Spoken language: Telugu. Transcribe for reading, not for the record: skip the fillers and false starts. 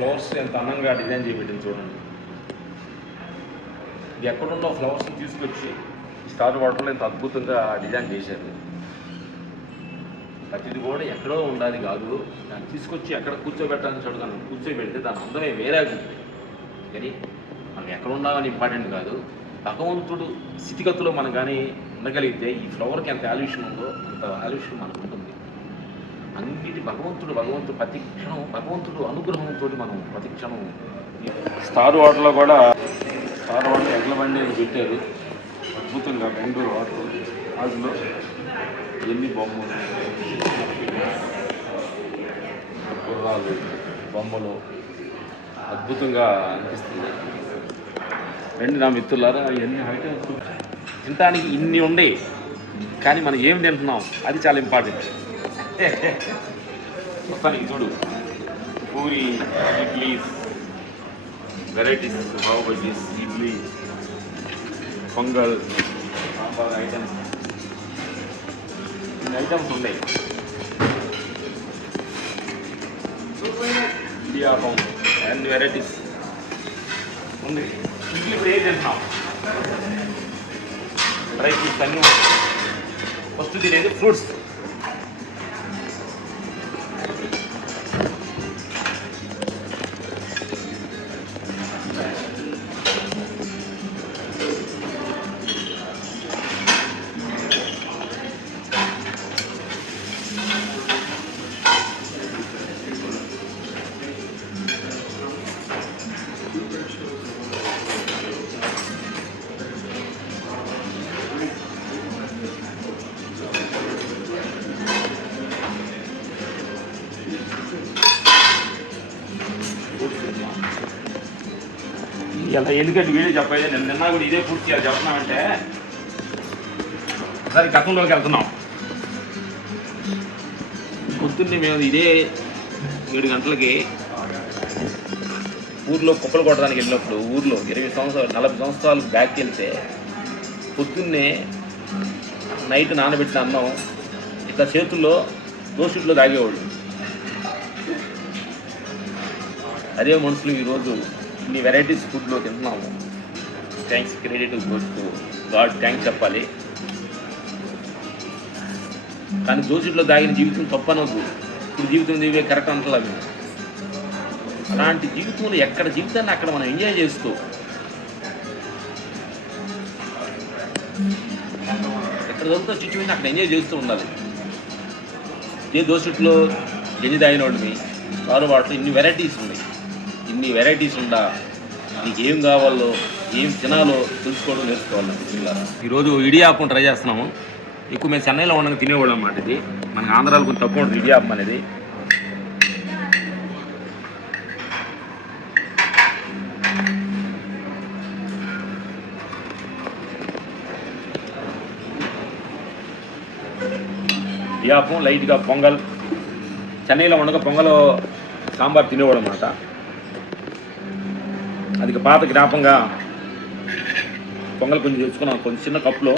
ఫ్లవర్స్ ఎంత అందంగా డిజైన్ చేయబెట్టింది చూడండి. ఇది ఎక్కడున్న ఫ్లవర్స్ని తీసుకొచ్చి స్టార్ వాటర్లో ఎంత అద్భుతంగా డిజైన్ చేశారు. ప్రతిది కూడా ఎక్కడో ఉండాలి కాదు, దాన్ని తీసుకొచ్చి ఎక్కడ కూర్చోబెట్టాలని చూడగాను కూర్చోబెడితే దాని అందమే వేరే ఉంటుంది. కానీ మనం ఎక్కడ ఉండాలని ఇంపార్టెంట్ కాదు, భగవంతుడు స్థితిగతులో మనం కానీ ఉండగలిగితే ఈ ఫ్లవర్కి ఎంత వాల్యూషన్ ఉందో అంత వాల్యూషన్ మనకు ఉంటుంది. అన్నిటి భగవంతుడు ప్రతి క్షణం భగవంతుడు అనుగ్రహంతో మనం ప్రతి క్షణం. స్టార్ వాటర్లో కూడా స్టార్ వాటర్ ఎడ్ల బండి పెట్టారు అద్భుతంగా. బెంగళూరు వాటర్ అందులో ఎన్ని బొమ్మలు, గుర్రాలు, బొమ్మలు అద్భుతంగా అనిపిస్తుంది. రండి నా మిత్రులారా, ఇవన్నీ ఐటమ్స్ తినడానికి ఇన్ని ఉండే, కానీ మనం ఏం తింటున్నాం అది చాలా ఇంపార్టెంట్. మొత్తానికి చూడు, పూరి, ఇడ్లీ, వెరైటీస్, పావ్ బజ్జీస్, ఇడ్లీ, పొంగల్, సాంబార్ ఐటమ్స్, ఇన్ని ఐటమ్స్ ఉన్నాయి. ఇడియాపం అన్ని వెరైటీస్ ఉంది. ఇడ్లీ ఇప్పుడు ఏం తింటున్నాం, డ్రై ఫ్రూట్స్ అన్నీ ఉన్నాయి. ఫస్ట్ తినేది ఫ్రూట్స్. ఇలా ఎందుకంటే వీడియో చెప్పేది నేను నిన్న కూడా ఇదే పూర్తి చేయాలి చెప్తున్నామంటే ఒకసారి గతంలోకి వెళ్తున్నాం. పొద్దున్నే మేము ఇదే 7 గంటలకి ఊర్లో కుక్కలు కొట్టడానికి వెళ్ళినప్పుడు, ఊర్లో 40 సంవత్సరాలు బ్యాక్ వెళ్తే పొద్దున్నే నైట్ నానబెట్టిన అన్నం ఇట్లా చేతుల్లో దోషుట్లో తాగేవాళ్ళు. అదే మనుషులు ఈరోజు ఇన్ని వెరైటీస్ ఫుడ్లో తింటున్నాము. Thanks, credit goes to God, thanks చెప్పాలి. కానీ దోషుట్లో తాగిన జీవితం తప్పనవద్దు. ఇప్పుడు జీవితం ఇవే కరెక్ట్ అంటలేదు. అలాంటి జీవితంలో ఎక్కడ జీవితాన్ని అక్కడ మనం ఎంజాయ్ చేస్తూ, ఎక్కడ దొరుకుతా సిచ్యువేషన్ అక్కడ ఎంజాయ్ చేస్తూ ఉండాలి. ఇదే దోషుట్లో గంజి తాగిన వాడిని స్టార్ వాటర్ ఇన్ని వెరైటీస్ ఉన్నాయి. ఇన్ని వెరైటీస్ ఉండా నీకు ఏం కావాలో ఏం తినాలో తెలుసుకోవడం నేర్చుకోవాలి. ఈరోజు ఇడియాపం ట్రై చేస్తున్నాము. ఎక్కువ మేము చెన్నైలో ఉండగా తినేవాళ్ళం అన్నమాట. ఇది మనకి ఆంధ్రాలో కొంచెం తక్కువ ఉంటుంది ఇడియాపం అనేది. ఇడియాపం లైట్గా పొంగల్, చెన్నైలో ఉండగా పొంగల్ సాంబార్ తినేవాడు అన్నమాట. అది పాత జ్ఞాపంగా పొంగల్ కొంచెం తెచ్చుకున్నాం, కొంచెం చిన్న కప్పులో.